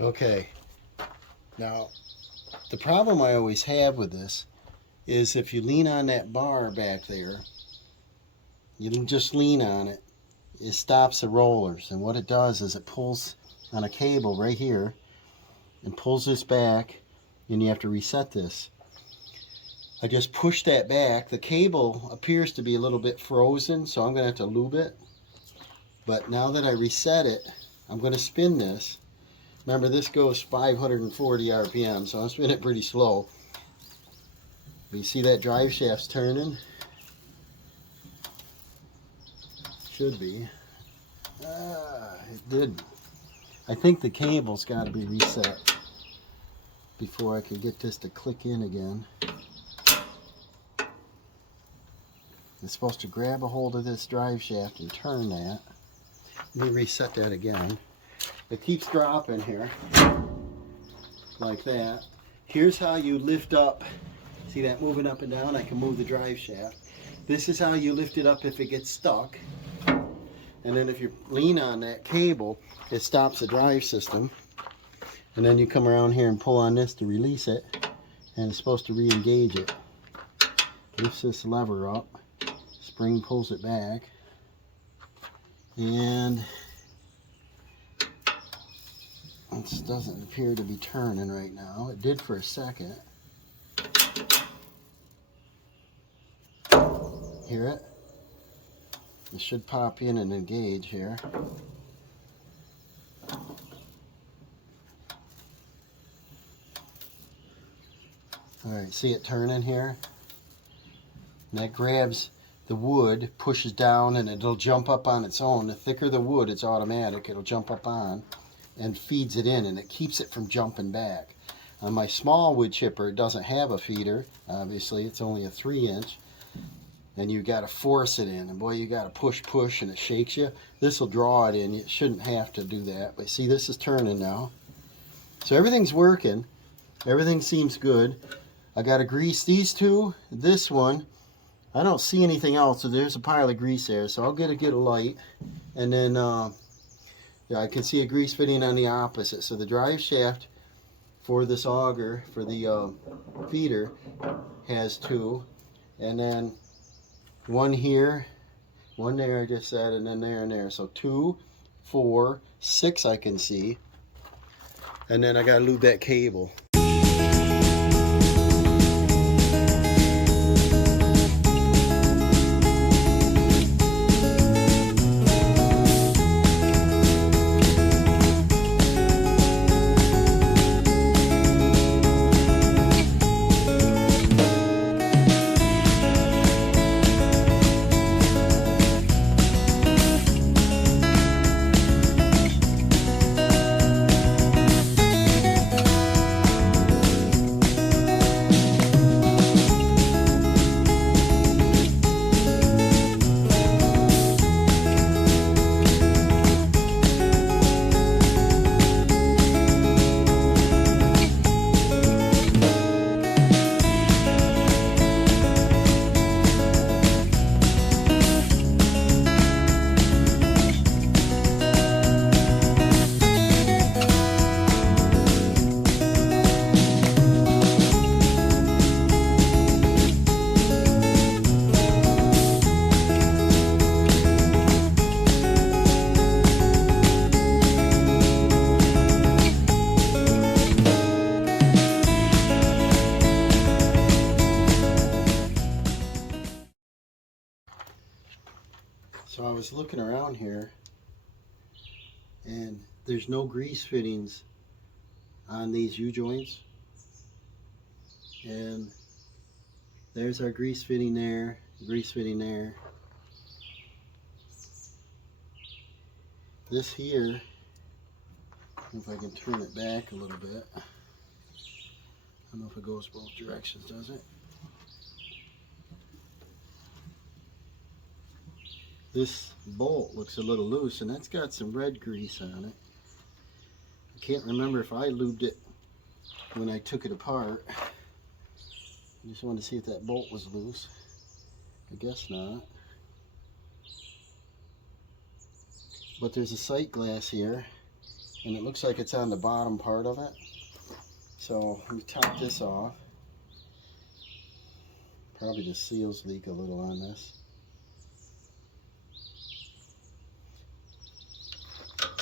Okay, now the problem I always have with this is if you lean on that bar back there, you can just lean on it, it stops the rollers, and what it does is it pulls on a cable right here and pulls this back, and you have to reset this. I just push that back. The cable appears to be a little bit frozen, so I'm going to have to lube it. But now that I reset it, I'm going to spin this. Remember, this goes 540 RPM, so I'm spinning it pretty slow. You see that drive shaft's turning? Should be. It didn't. I think the cable's got to be reset before I can get this to click in again. It's supposed to grab a hold of this drive shaft and turn that. Let me reset that again. It keeps dropping here, like that. Here's how you lift up. See that moving up and down? I can move the drive shaft. This is how you lift it up if it gets stuck. And then if you lean on that cable, it stops the drive system. And then you come around here and pull on this to release it, and it's supposed to re-engage it. Lifts this lever up. Spring pulls it back, and it doesn't appear to be turning right now. It did for a second. Hear it? It should pop in and engage here. Alright, see it turning here? And that grabs the wood, pushes down, and it'll jump up on its own. The thicker the wood, it's automatic. It'll jump up on and feeds it in, and it keeps it from jumping back. On my small wood chipper, it doesn't have a feeder. Obviously, it's only a 3-inch. And you got to force it in. And boy, you got to push, and it shakes you. This will draw it in. You shouldn't have to do that. But see, this is turning now. So everything's working. Everything seems good. I got to grease these two. This one, I don't see anything else, so there's a pile of grease there, so I'll get a light, and then yeah, I can see a grease fitting on the opposite. So the drive shaft for this auger, for the feeder, has 2, and then one here, one there I just said, and then there and there. So 2, 4, 6 I can see, and then I gotta lube that cable. So I was looking around here, and there's no grease fittings on these U-joints. And there's our grease fitting there, grease fitting there. This here, if I can turn it back a little bit. I don't know if it goes both directions, does it? This bolt looks a little loose, and that's got some red grease on it. I can't remember if I lubed it when I took it apart. I just wanted to see if that bolt was loose. I guess not. But there's a sight glass here, and it looks like it's on the bottom part of it. So we top this off. Probably the seals leak a little on this.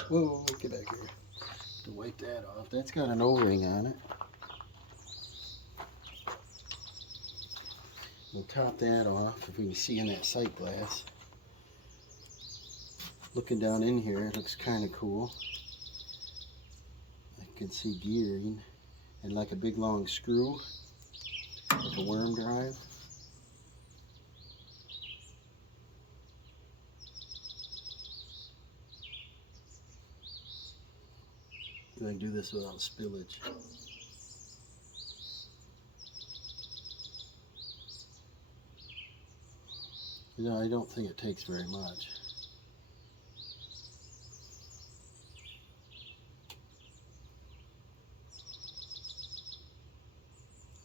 Whoa, get back here. To wipe that off. That's got an O-ring on it. We'll top that off if we can see in that sight glass. Looking down in here, it looks kind of cool. I can see gearing and like a big long screw, like a worm drive. I can do this without spillage. You know, I don't think it takes very much.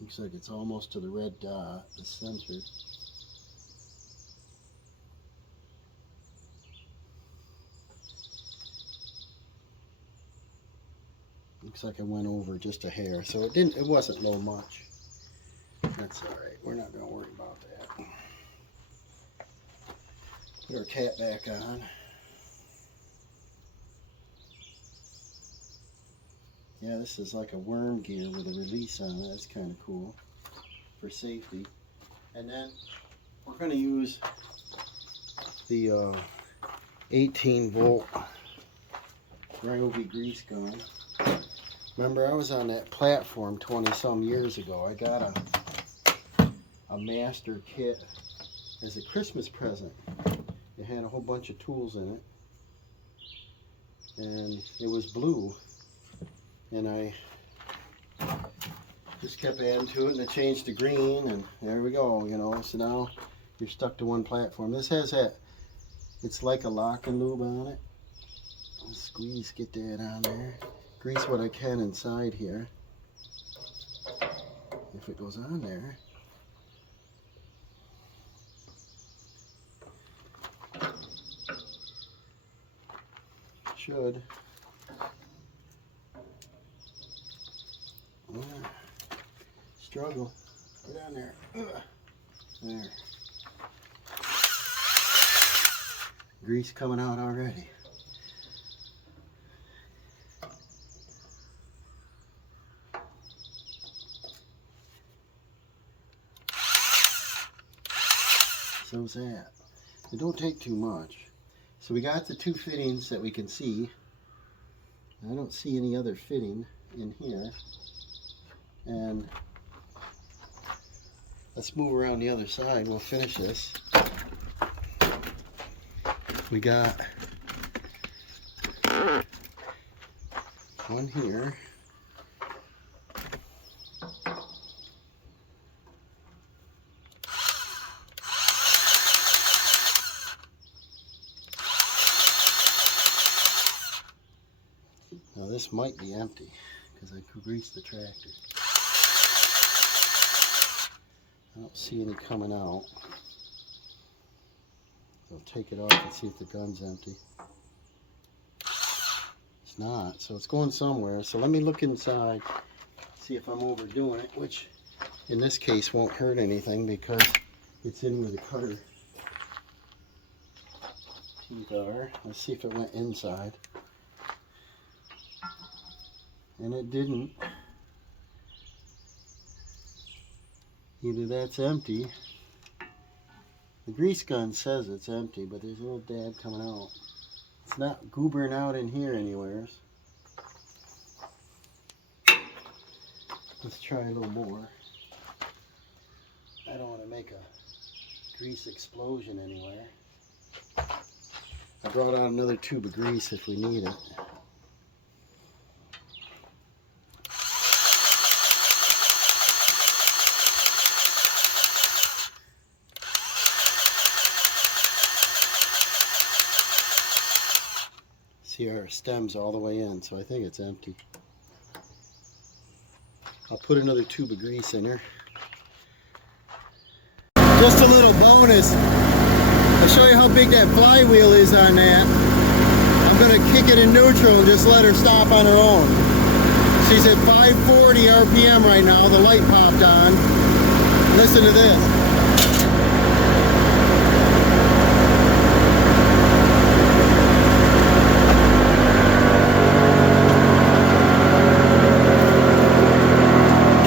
Looks like it's almost to the red dot, the center. Looks like I went over just a hair, so it wasn't low much. That's all right. We're not going to worry about that. Put our cap back on. Yeah, this is like a worm gear with a release on it. That's kind of cool for safety. And then we're going to use the 18 volt Ryobi grease gun. Remember, I was on that platform 20-some years ago. I got a master kit as a Christmas present. It had a whole bunch of tools in it, and it was blue. And I just kept adding to it, and it changed to green, and there we go, you know. So now you're stuck to one platform. This has that, it's like a lock and lube on it. I'll squeeze, get that on there. Grease what I can inside here, if it goes on there. Should. Struggle. Get on there. There. Grease coming out already. So's that. It don't take too much. So we got the two fittings that we can see. I don't see any other fitting in here. And let's move around the other side. We'll finish this. We got one here. Now this might be empty because I could grease the tractor. I don't see any coming out. I'll take it off and see if the gun's empty. It's not, so it's going somewhere. So let me look inside, see if I'm overdoing it, which in this case won't hurt anything because it's in where the cutter teeth are. Let's see if it went inside. And it didn't. Either that's empty. The grease gun says it's empty, but there's a little dab coming out. It's not goobering out in here anywhere. Let's try a little more. I don't want to make a grease explosion anywhere. I brought out another tube of grease if we need it. See, our stem's all the way in, so I think it's empty. I'll put another tube of grease in here. Just a little bonus. I'll show you how big that flywheel is on that. I'm going to kick it in neutral and just let her stop on her own. She's at 540 RPM right now. The light popped on. Listen to this.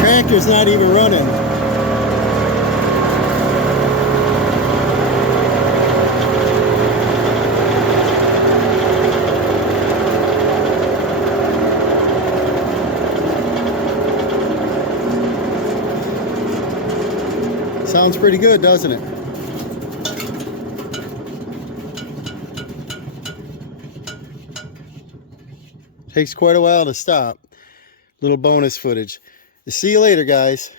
Tractor's not even running. Sounds pretty good, doesn't it? Takes quite a while to stop. Little bonus footage. See you later, guys.